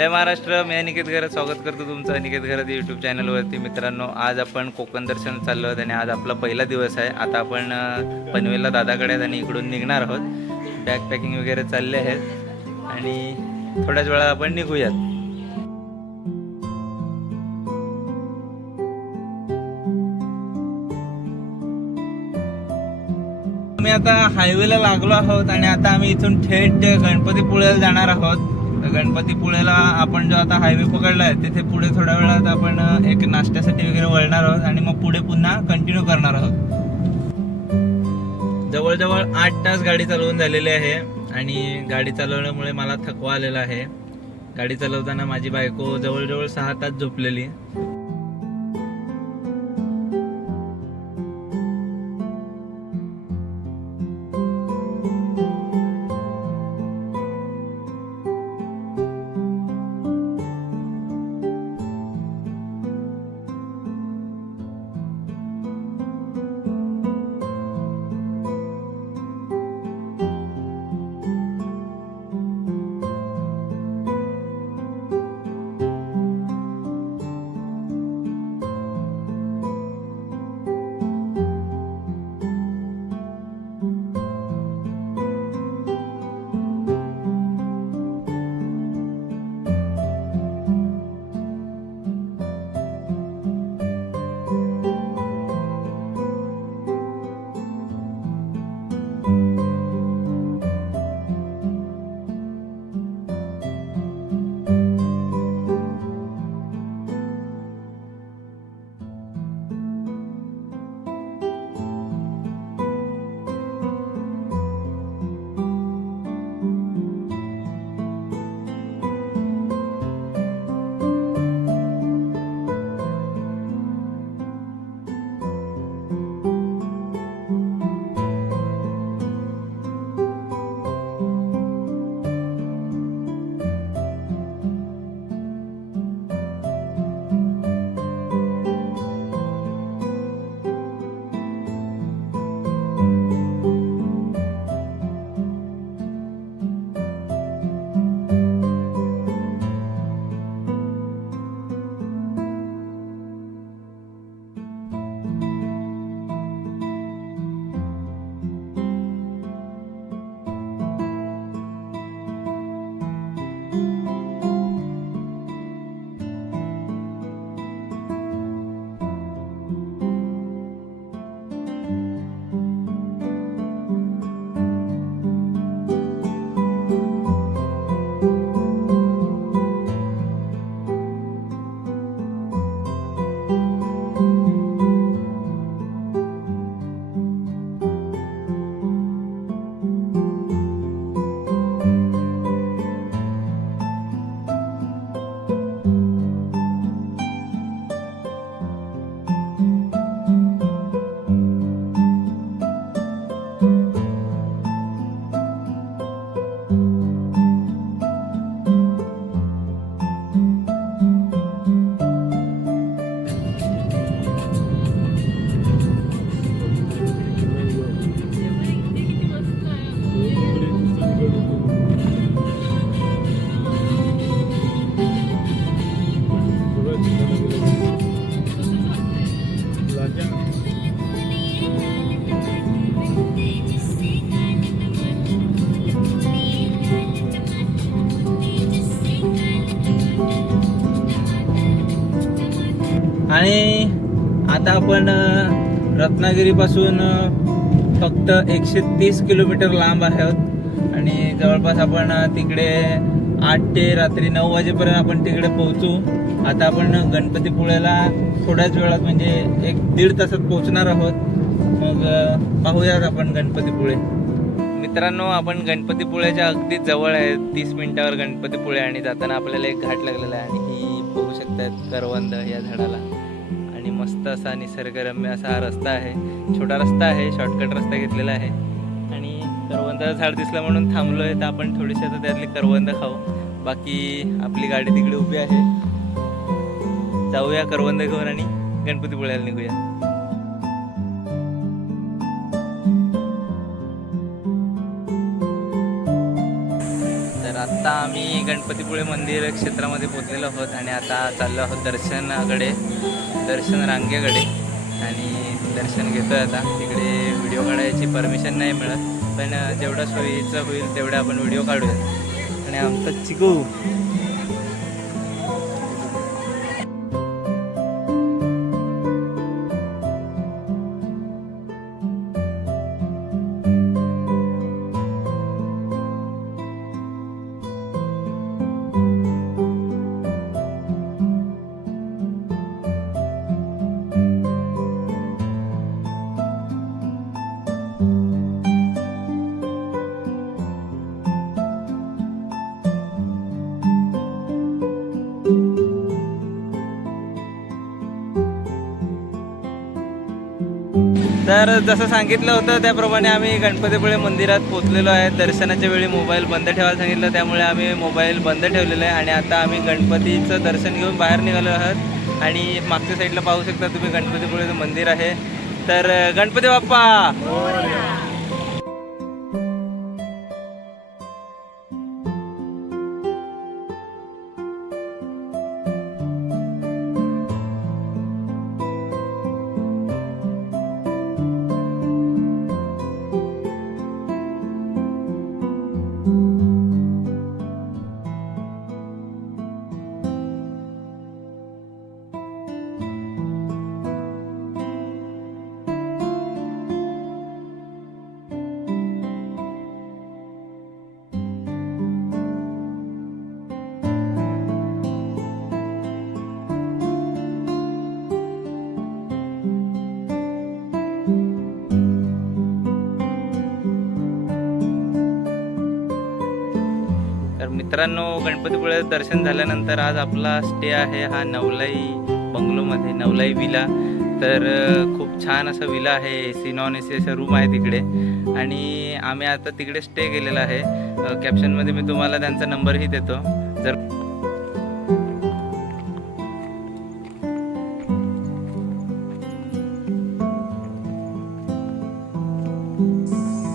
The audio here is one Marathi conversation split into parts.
जय महाराष्ट्र मी अनिकेत घरात स्वागत करतो तुमचं अनिकेत घरात यूट्यूब चॅनलवरती मित्रांनो आज आपण कोकण दर्शन चाललो आहोत आणि आज आपला पहिला दिवस आहे. आता आपण पनवेलला दादाकडे आहेत आणि इकडून निघणार आहोत. बॅग पॅकिंग वगैरे चालले आहेत. आणि थोड्याच वेळात आपण निघूयात. आम्ही आता हायवेला लागलो आहोत आणि आता आम्ही इथून थेट गणपतीपुळ्याला जाणार आहोत. तर गणपतीपुळेला आपण जो आता हायवे पकडला आहे तिथे पुढे थोड्या वेळात आपण एक नाश्त्यासाठी वगैरे वळणार आहोत आणि मग पुढे पुन्हा कंटिन्यू करणार आहोत. जवळजवळ आठ तास गाडी चालवून झालेली आहे आणि गाडी चालवण्यामुळे मला थकवा आलेला आहे. गाडी चालवताना माझी बायको जवळजवळ सहा तास झोपलेली. आता आपण रत्नागिरीपासून फक्त एकशे तीस किलोमीटर लांब आहोत. आणि जवळपास आपण तिकडे आठ ते रात्री नऊ वाजेपर्यंत आपण तिकडे पोहोचू. आता आपण गणपतीपुळ्याला थोड्याच वेळात म्हणजे एक दीड तासात पोहोचणार आहोत. मग पाहूयात आपण गणपतीपुळे. मित्रांनो आपण गणपतीपुळ्याच्या अगदी जवळ आहे. तीस मिनिटावर गणपतीपुळे आणि जाताना आपल्याला एक घाट लागलेला आहे. आणि ही बघू शकतात करवंद या झाडाला. आणि मस्त असा निसर्गरम्य असा हा रस्ता आहे. छोटा रस्ता आहे शॉर्टकट रस्ता घेतलेला आहे. आणि करवंदाचं झाड दिसलं म्हणून थांबलो आहे तर आपण थोडीशी आता त्यातली करवंद खाऊ. बाकी आपली गाडी तिकडे उभी आहे. जाऊया करवंद घेऊन आणि गणपतीपुळ्याला निघूया. गणपतीपुळे मंदिर क्षेत्रामध्ये पोचलेलो आहोत आणि आता चाललो आहोत दर्शनाकडे दर्शन रांगेकडे. आणि दर्शन घेतोय आता. तिकडे व्हिडिओ काढायची परमिशन नाही मिळत. पण जेवढं सोयीचं होईल तेवढं आपण व्हिडिओ काढूया आणि आमचा चिकू. तर जसं सांगितलं होतं त्याप्रमाणे आम्ही गणपतीपुळे मंदिरात पोचलेलो आहे. दर्शनाच्या वेळी मोबाईल बंद ठेवायला सांगितलं त्यामुळे आम्ही मोबाईल बंद ठेवलेला आहे. आणि आता आम्ही गणपतीचं दर्शन घेऊन बाहेर निघालो आहोत. आणि मागच्या साईडला पाहू शकता तुम्ही गणपतीपुळेचं मंदिर आहे. तर गणपती बाप्पा! मित्रांनो गणपतीपुळे दर्शन झाल्यानंतर आज आपला स्टे आहे हा नवलाई बंगलोमध्ये नवलाई विला. तर खूप छान असं विला आहे A C non A C असं रूम आहे तिकडे. आणि आम्ही आता तिकडे स्टे केलेला आहे. कॅप्शनमध्ये मी तुम्हाला त्यांचा नंबरही देतो. जर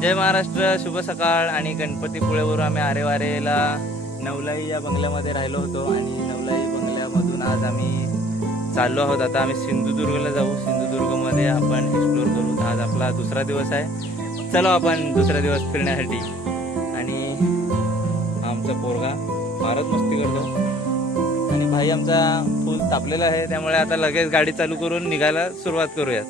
जय महाराष्ट्र शुभ सकाळ. आणि गणपतीपुळेवरून आम्ही आरेवारेला नवलाई या बंगल्यामध्ये राहिलो होतो आणि नवलाई बंगल्यामधून आज आम्ही चाललो आहोत. आता आम्ही सिंधुदुर्गला जाऊ. सिंधुदुर्गमध्ये आपण एक्सप्लोर करू. आज आपला दुसरा दिवस आहे. चलो आपण दुसरा दिवस फिरण्यासाठी. आणि आमचा पोरगा फारच मस्ती करतो. आणि भाई आमचा फुल तापलेला आहे. त्यामुळे आता लगेच गाडी चालू करून निघायला सुरुवात करूयात.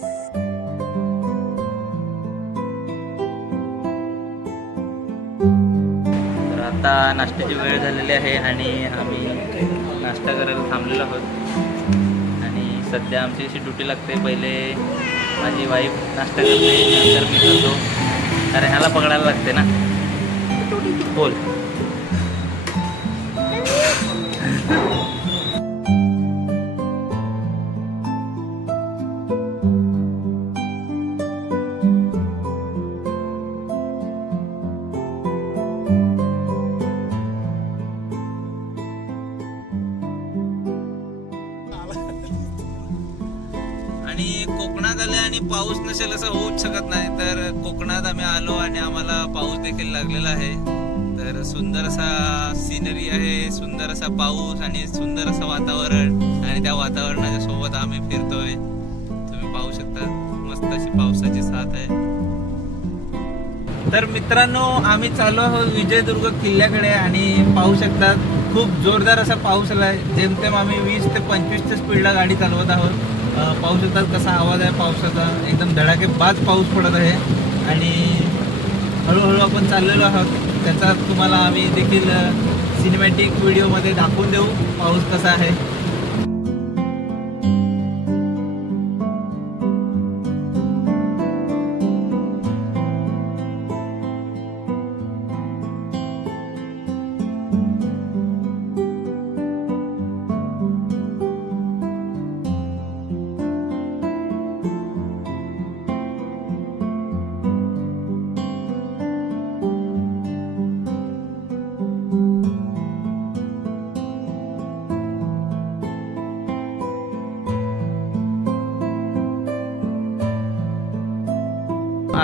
नाश्त्याची वेळ झालेली आहे आणि आम्ही नाश्ता करायला थांबलेलो आहोत. आणि सध्या आमची अशी ड्युटी लागते. पहिले माझी वाईफ नाश्ता करते नंतर मी करतो. कारण ह्याला पकडायला लागते ना. बोल. आणि कोकणात आले आणि पाऊस नसेल असं होऊच शकत नाही तर कोकणात आम्ही आलो आणि आम्हाला पाऊस देखील लागलेला आहे. तर सुंदर असा सिनरी आहे सुंदर असा पाऊस आणि सुंदर असं वातावरण आणि त्या वातावरणाच्या सोबत आम्ही फिरतोय. तुम्ही पाहू शकता मस्त अशी पावसाची साथ आहे. तर मित्रांनो आम्ही चालू आहोत विजयदुर्ग किल्ल्याकडे आणि पाहू शकतात खूप जोरदार असा पाऊस आलाय जेमतेम आम्ही वीस ते पंचवीसच्या स्पीडला गाडी चालवत आहोत. पाऊस येतात कसा आवाज आहे? पावसाचा एकदम धडाकेबाज पाऊस पडत आहे. आणि हळूहळू आपण चाललेलो आहोत. त्याचा तुम्हाला आम्ही देखील सिनेमॅटिक व्हिडिओमध्ये दाखवून देऊ. पाऊस कसा आहे?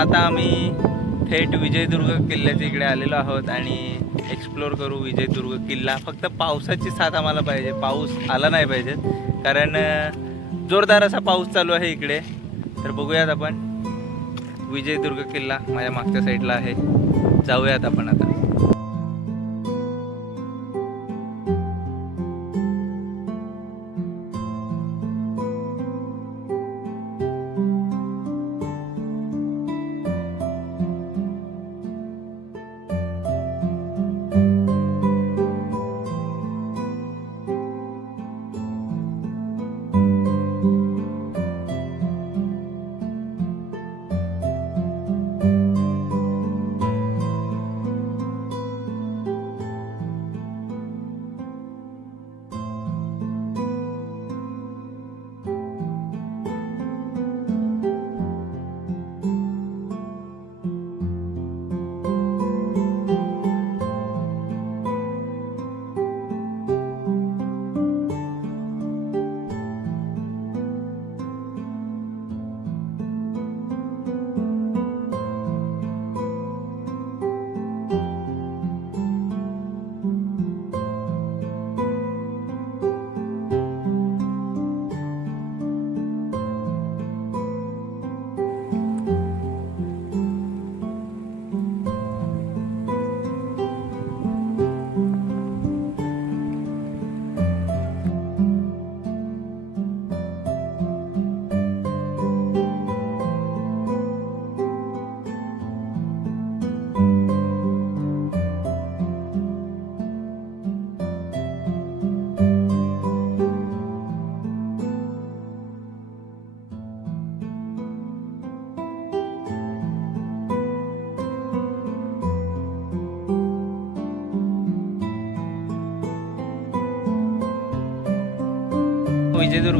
आता आम्ही थेट विजयदुर्ग किल्ल्याच्या इकडे आलेलो आहोत आणि एक्सप्लोर करू विजयदुर्ग किल्ला. फक्त पावसाची साथ आम्हाला पाहिजे. पाऊस आला नाही पाहिजे. कारण जोरदार असा पाऊस चालू आहे इकडे. तर बघूयात आपण. विजयदुर्ग किल्ला माझ्या मागच्या साईडला आहे. जाऊयात आपण आता.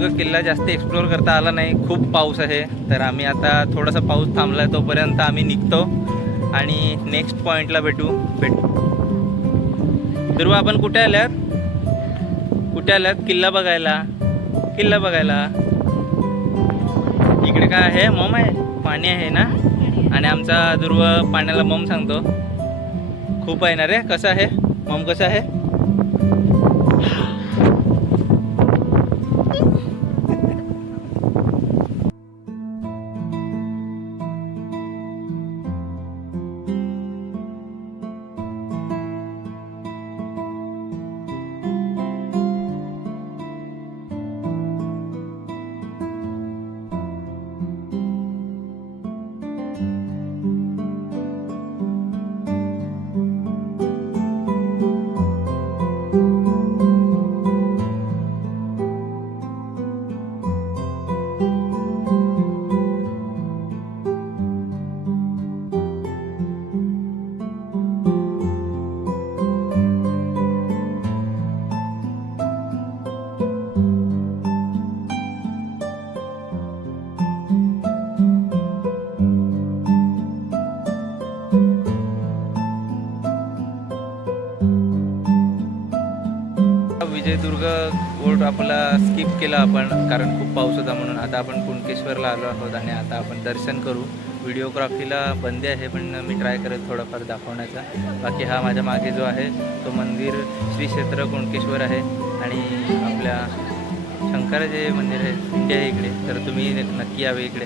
सिंधुदुर्ग किल्ला जास्त एक्सप्लोअर करता आला नाही. खूप पाऊस आहे. तर आम्ही आता थोडासा पाऊस थांबला आहे तोपर्यंत आम्ही निघतो. आणि नेक्स्ट पॉईंटला भेटू. भेटू. दुर्वा आपण कुठे आल्यात? कुठे आल्यात? किल्ला बघायला. किल्ला बघायला. इकडे काय आहे? मम आहे. पाणी आहे ना? आणि आमचा दुर्व पाण्याला मम सांगतो. खूप आहे ना रे? कसं आहे? मम कसं आहे? विजयदुर्ग कोर्ट आपला स्किप केला आपण कारण खूप पाऊस होता म्हणून. आता आपण कुणकेश्वरला आलो आहोत आणि आता आपण दर्शन करू. व्हिडिओग्राफीला बंदी आहे पण मी ट्राय करेल थोडाफार दाखवण्याचा. बाकी हा माझ्या मागे जो आहे तो मंदिर श्री क्षेत्र कुणकेश्वर आहे आणि आपल्या शंकराचे मंदिर आहे. इंडिया आहे इकडे. तर तुम्ही नक्की यावे इकडे.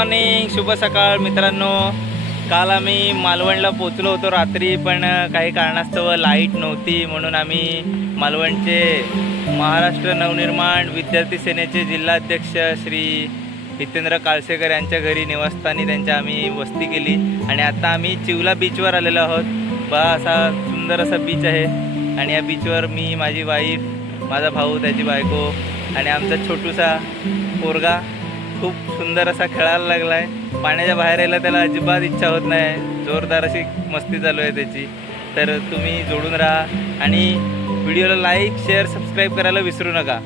मॉर्निंग शुभ सकाळ मित्रांनो. काल आम्ही मालवणला पोचलो होतो रात्री पण काही कारणास्तव लाइट नव्हती म्हणून आम्ही मालवणचे महाराष्ट्र नवनिर्माण विद्यार्थी सेनेचे जिल्हाध्यक्ष श्री हितेंद्र काळसेकर यांच्या घरी निवासस्थानी त्यांच्या आम्ही वस्ती केली. आणि आता आम्ही चिवला बीचवर आलेलो आहोत. बा असा सुंदर असा बीच आहे. आणि या बीचवर मी माझी वाईफ माझा भाऊ त्याची बायको आणि आमचा छोटूसा पोरगा खूप सुंदर असा खेळायला लागला आहे पाण्याच्या बाहेर यायला त्याला अजिबात इच्छा होत नाही. जोरदार अशी मस्ती चालू आहे त्याची. तर तुम्ही जोडून राहा आणि व्हिडिओला लाईक शेअर सबस्क्राईब करायला विसरू नका.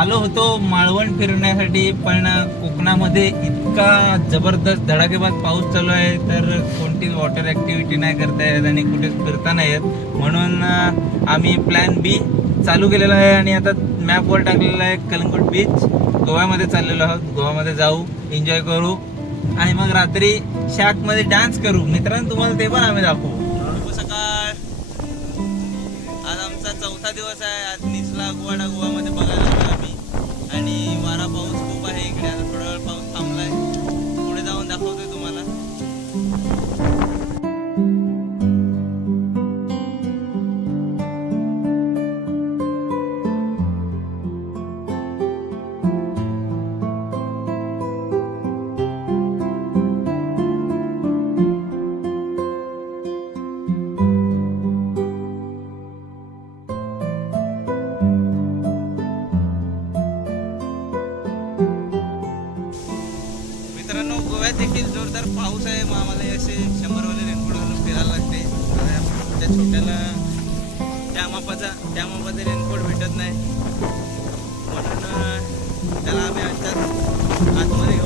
आलो होतो माळवण फिरण्यासाठी पण कोकणामध्ये इतका जबरदस्त धडाकेबाज पाऊस चालू आहे तर कोणतीच वॉटर ऍक्टिव्हिटी नाही करता येत आणि कुठेच फिरता नाही येत. म्हणून आम्ही प्लॅन बी चालू केलेला आहे आणि आता मॅपवर टाकलेला आहे कलंगूट बीच गोव्यामध्ये चाललेलो आहोत. गोव्यामध्ये जाऊ एन्जॉय करू आणि मग रात्री शॅकमध्ये डान्स करू. मित्रांनो तुम्हाला ते पण आम्ही दाखवू. सकाळ. आज आमचा चौथा दिवस आहे. आज निचला गोवाडा गोवामध्ये. छोट्याला त्या मापाचा त्या मापाचा रेनकोट भेटत नाही. म्हणून त्याला आम्ही आजच्याच आतमध्ये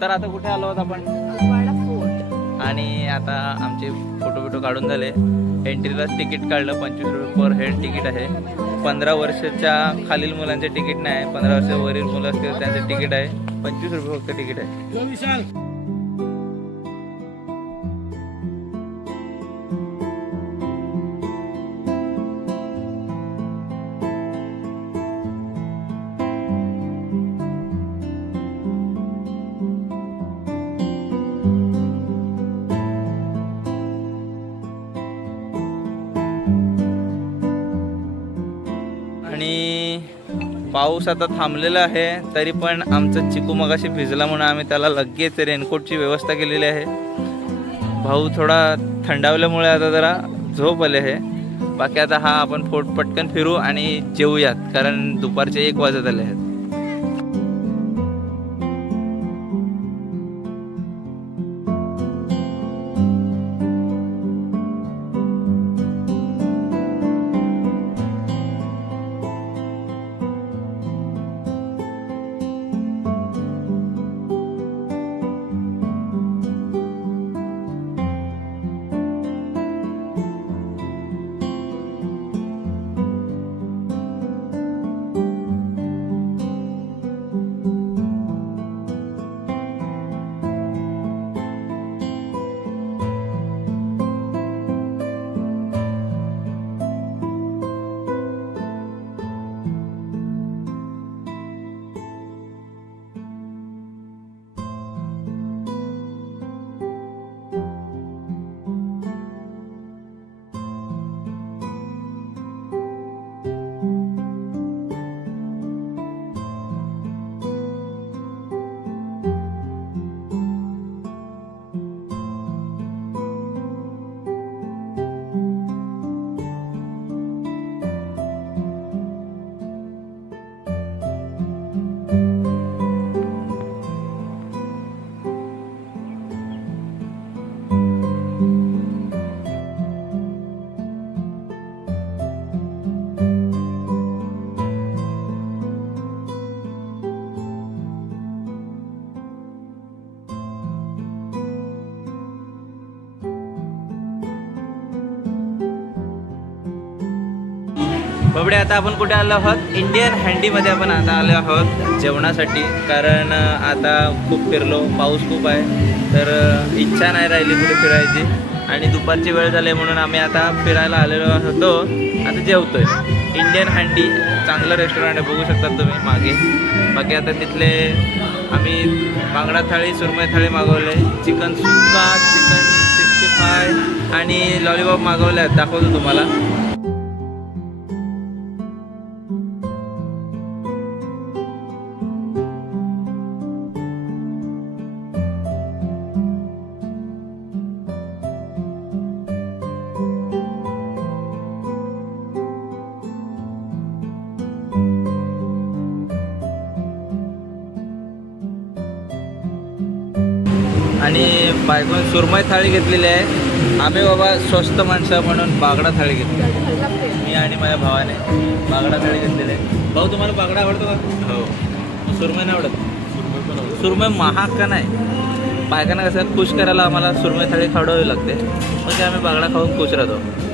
तर आता कुठे आलो आहोत आपण? आणि आता आमचे फोटो बिटो काढून झाले. एंट्रीला तिकीट काढलं पंचवीस रुपये पर हेड तिकीट आहे. पंधरा वर्षाच्या खालील मुलांचे तिकीट नाही पंधरा वर्षावरील मुलं असतील त्यांचे तिकीट आहे. पंचवीस रुपये फक्त तिकीट आहे. पाऊस आता थांबलेला आहे तरी पण आमचं चिकू मगाशी भिजला म्हणून आम्ही त्याला लगेच रेनकोटची व्यवस्था केलेली आहे. भाऊ थोडा थंडावल्यामुळे आता जरा झोप आले आहे. बाकी आता हा आपण फोट पटकन फिरू आणि जेवूयात कारण दुपारचे एक वाजत आले आहेत. एवढे आता आपण कुठे आलो आहोत? इंडियन हँडीमध्ये आपण आता आलो आहोत जेवणासाठी. कारण आता खूप फिरलो. पाऊस खूप आहे. तर इच्छा नाही राहिली कुठे फिरायची. आणि दुपारची वेळ झाली म्हणून आम्ही आता फिरायला आलेलो होतो. आता जेवतोय. इंडियन हँडी चांगलं रेस्टॉरंट आहे. बघू शकता तुम्ही मागे. बाकी आता तिथले आम्ही बांगडा थाळी सुरमई थाळी मागवले. Chicken sukka chicken sixty five आणि लॉलीपॉप मागवले आहेत दाखवतो तुम्हाला. बायकोन सुरमई थाळी घेतलेली आहे. आम्ही बाबा स्वस्त माणसं म्हणून बागडा थाळी घेतली. मी आणि माझ्या भावाने बागडा थाळी घेतलेली आहे. भाऊ तुम्हाला बागडा आवडतो का? हो. सुरमई नाही आवडत. सुरमई महाग का नाही? बायकांना कसं खुश करायला आम्हाला सुरमई थाळी खावडावी लागते. मग आम्ही बागडा खाऊन खुश राहतो.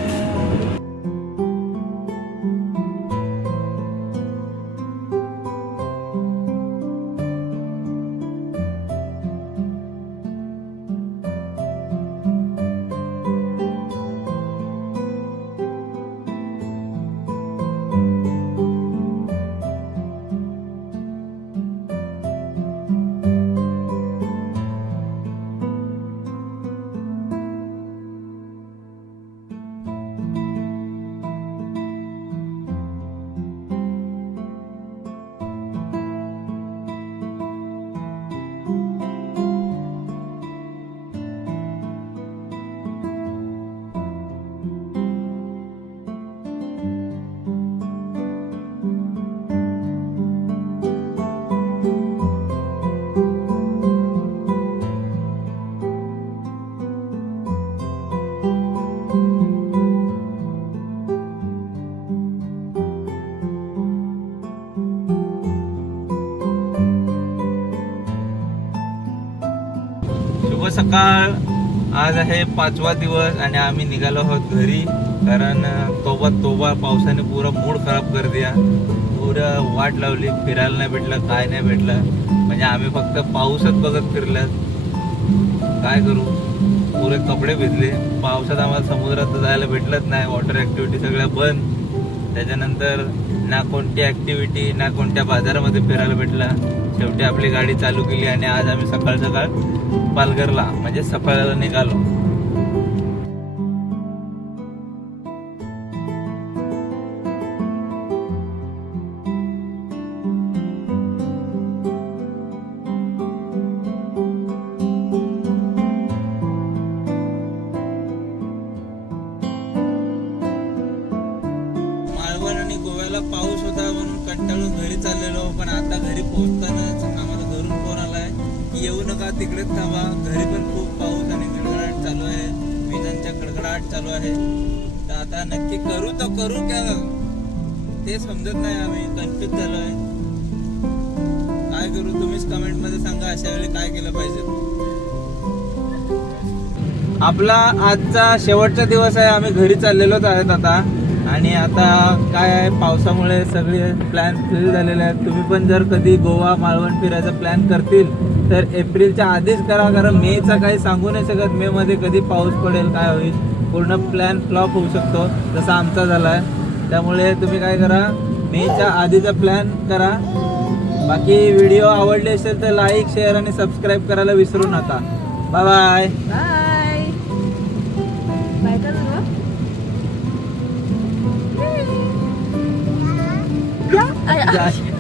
सकाळ आज आहे पाचवा दिवस आणि आम्ही निघालो आहोत घरी कारण तोबा तोबा पावसाने पुरा मूड खराब कर दिया. पुरं वाट लावली फिरायला नाही भेटलं काय नाही भेटलं. म्हणजे आम्ही फक्त पाऊसच बघत फिरलं. काय करू? पुरे कपडे भिजले. पावसात आम्हाला समुद्रात जायला भेटलंच नाही. वॉटर ऍक्टिव्हिटी सगळ्या बंद. त्याच्यानंतर ना कोणती ऍक्टिव्हिटी ना कोणत्या बाजारामध्ये फिरायला भेटला. शेवटी आपली गाडी चालू केली आणि आज आम्ही सकाळ सकाळ पालघरला म्हणजे सफाळ्याला निघालो. करू काय? ते समजत नाही आम्ही कन्फ्युज झालोय. काय करू तुम्हीच कमेंटमध्ये सांगा अशा वेळी काय केलं पाहिजे? आपला आजचा शेवटचा दिवस आहे आम्ही घरी चाललेलोच आहेत आता. आणि आता काय आहे पावसामुळे सगळे प्लॅन फिल झालेले आहेत. तुम्ही पण जर कधी गोवा मालवण फिरायचा प्लॅन करतील तर एप्रिलच्या आधीच करा कारण मेचा काही सांगू नाही शकत. मे मध्ये कधी पाऊस पडेल काय होईल. पूर्ण प्लॅन फ्लॉप होऊ शकतो जसा आमचा झाला आहे त्यामुळे तुम्ही काय करा मेच्या आधीचा प्लॅन करा. बाकी व्हिडिओ आवडले असेल तर लाईक शेअर आणि सबस्क्राईब करायला विसरू नका. Bye bye bye